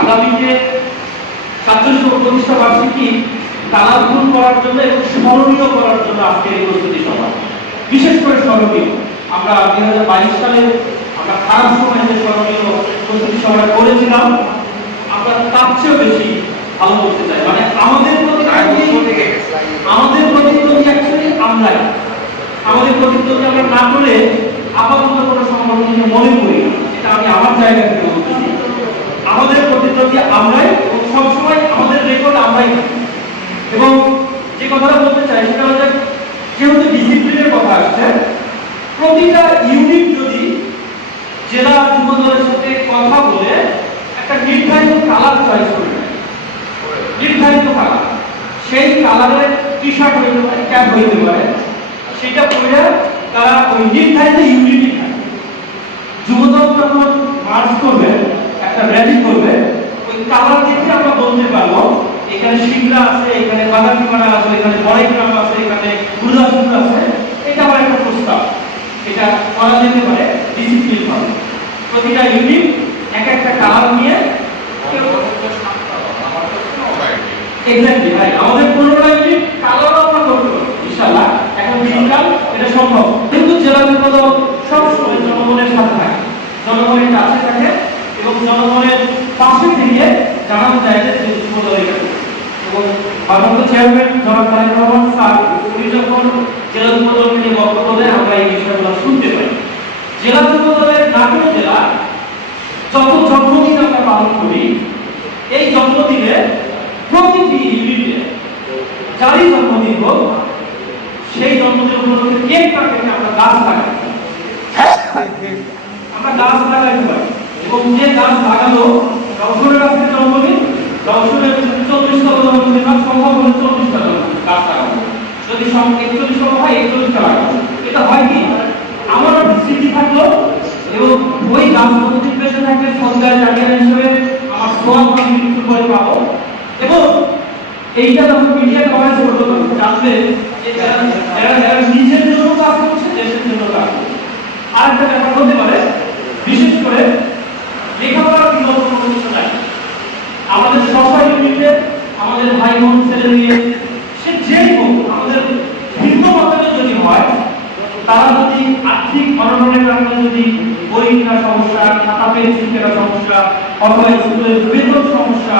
আগামী যে সাতচল্লিশ প্রতিষ্ঠা বার্ষিকী তালাভুল করার জন্য এবং স্মরণীয় করার জন্য আজকের এই প্রস্তুতি সভা। বিশেষ করে স্মরণীয়। আমরা দুই হাজার বাইশ সালে আমরা খারাপ সময় যে স্মরণীয় প্রস্তুতি সভাটা করেছিলাম, আমরা তার চেয়েও বেশি ভালো করতে চাই। মানে আমাদের প্রতিদ্বন্দ্বী আমাদের প্রতিদ্বন্দ্বী অ্যাকচুয়ালি আমরাই। আমাদের প্রতিদ্বন্দ্বী আমরা না করে আপাতত কোনো সংগঠনকে মনে করি না। এটা আমি আমার জায়গা থেকে বলতেছি আমাদের প্রতিদ্বন্দ্বী আমরাই এবং সবসময় আমাদের রেকর্ড আমরাই থাকি। এবং যে কথাটা বলতে চাই, সেটা হচ্ছে যেহেতু ডিসিপ্লিনের কথা আসছে, প্রতিটা ইউনিট যদি জেলা যুব দলের সাথে কথা বলে, একটা নির্ধারিত কালার চয়েস করে নির্ধারিত কালার সেই কালারের টি শার্ট হইতে পারে ক্যাপ হইতে পারে। সেটা পরে তারা ওই নির্ধারিত ইউনিটি থাকে। যুবদল যখন মার্চ করবে, একটা র্যালি করবে, ওই কালার দেখে আমরা বলতে পারব এখানে সিংড়া আছে এখানে বাগাতিপাড়া আছে এখানে বড়াইগ্রাম আছে এখানে গুরুদাসপুর আছে। এটা আমার একটা প্রস্তাব। এটা করা যেতে পারে ডিসিপ্লিন ভাবে। প্রতিটা ইউনিট এক একটা কালার নিয়ে এক্স্যাক্টলি ভাই আমাদের পনেরোটা ইউনিট আমরা করতে ইনশাআল্লাহ। এখন এটা সম্ভব। কিন্তু জেলা সবসময় জনগণের সাথে থাকে। জনগণের কাছে থাকে এবং জনগণের পাশে থেকে জানানো যায় যে এবং ভারপ্রাপ্ত আমরা হোক, সেই জন্মদিন আমরা গাছ লাগাই। আমরা গাছ লাগাইতে পারি। এবং যে গাছ লাগালো, রওশনের আজকে জন্মদিন, রওশনের চল্লিশটা জন্মদিন বা সম্ভব হলে চল্লিশটা জন্মদিন গাছ লাগাবো যদি সব একচল্লিশ হয় একচল্লিশটা লাগাবো এটা হয় কি আমার স্মৃতি থাকল এবং আমি মৃত্যুর পাবো। এবং এইটা যখন মিডিয়া কভারেজ করল তখন নিজের জন্য কাজ করছে, দেশের জন্য বিশেষ করে লেখাপড়ার আমাদের সরকারি ইউনিটে আমাদের ভাই বোন ছেলে সে যেই আমাদের ভিন্ন মতামত যদি হয়, তারা যদি আর্থিক অনটনের কারণে বই কেনার সমস্যা খাতা পেন্সিল কেনার সমস্যা অথবা স্কুলের বেতন সমস্যা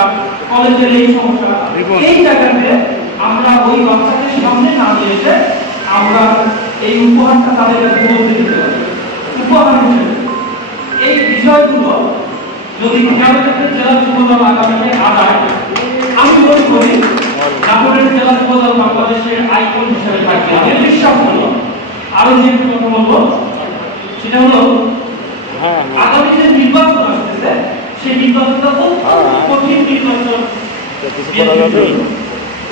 কলেজের এই সমস্যা। এই জায়গাতে আমরা ওই বাচ্চাদের সামনে না নিয়ে এসে আমরা এই উপহারটা তাদের কাছে পৌঁছে দিতে পারি। উপহার হিসেবে। এই বিষয়গুলো যদি খেয়াল রাখতে জেলা যুবদল আগামীতে আদায় আমি মনে করি নাটোরের জেলা যুবদল বাংলাদেশের আইকন হিসেবে থাকবে আমি বিশ্বাস করি আরও যে কথা বলব সেটা হলো যে নির্বাচন আসতেছে সেই নির্বাচনটা তো হ্যাঁ। কঠিন নির্বাচন।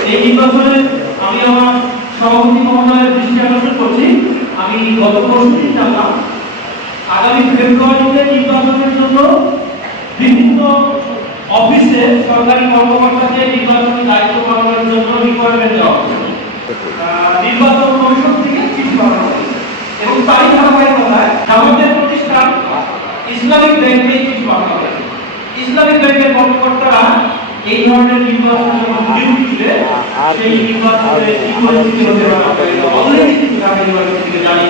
এই নির্বাচনে আমি আমার সভাপতি মহোদয়ের দৃষ্টি আকর্ষণ করছি। আমি গত পরশুদিন জানলাম আগামী ফেব্রুয়ারিতে নির্বাচনের জন্য বিভিন্ন অফিসে সরকারি কর্মকর্তাকে নির্বাচনী দায়িত্ব পালনের জন্য রিকোয়ারমেন্ট দেওয়া নির্বাচন কমিশন ইসলামিক ব্যাংকে চিঠি পাঠানো হয়েছে ইসলামিক ব্যাংকের কর্মকর্তারা এই ধরনের ডিউটি দিলে সেই নির্বাচনে কি পরিস্থিতি হতে পারে অলরেডি কিন্তু ঢাকা নির্বাচন থেকে জানি।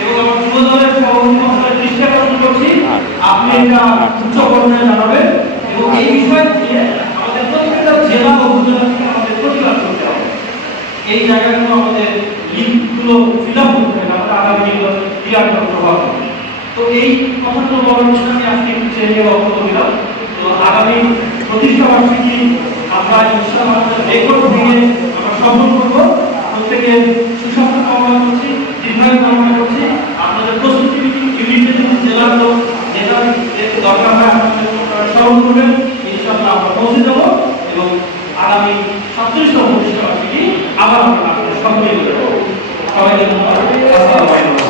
এবং আমার যুব দলের সভাপতি মহোদয়ের দৃষ্টি করছি। আপনি এটা উচ্চ পর্যায়ে জানাবেন এবং এই বিষয় নিয়ে আমাদের প্রত্যেকটা জেলা উপজেলা থেকে আমাদের প্রতিবাদ করতে হবে। এই জায়গাগুলো আমাদের লিঙ্কগুলো ফিল আপ করতে হবে আমরা আগামী নির্বাচন প্রভাব ফেলবে। তো এই কথাগুলো বলার আমি আজকে একটু চেয়ে বক্তব্য দিলাম তো আগামী প্রতিষ্ঠা বার্ষিকী আমরা ইনশাআল্লাহ আমাদের রেকর্ড ভেঙে আমরা সফল করব। প্রত্যেকে সুস্বাস্থ্য কামনা করছি, দীর্ঘায়ু কামনা করছি। আপনাদের প্রস্তুতি ইউনিটে যদি জেলার লোক যেটা দরকার হয়, আপনাদের স্মরণ করবেন। ইনশাআল্লাহ আমরা পৌঁছে যাব এবং আগামী সাতত্রিশতম প্রতিষ্ঠা বার্ষিকী আবার আমরা সকলে সবাইকে ধন্যবাদ। আসসালামু আলাইকুম।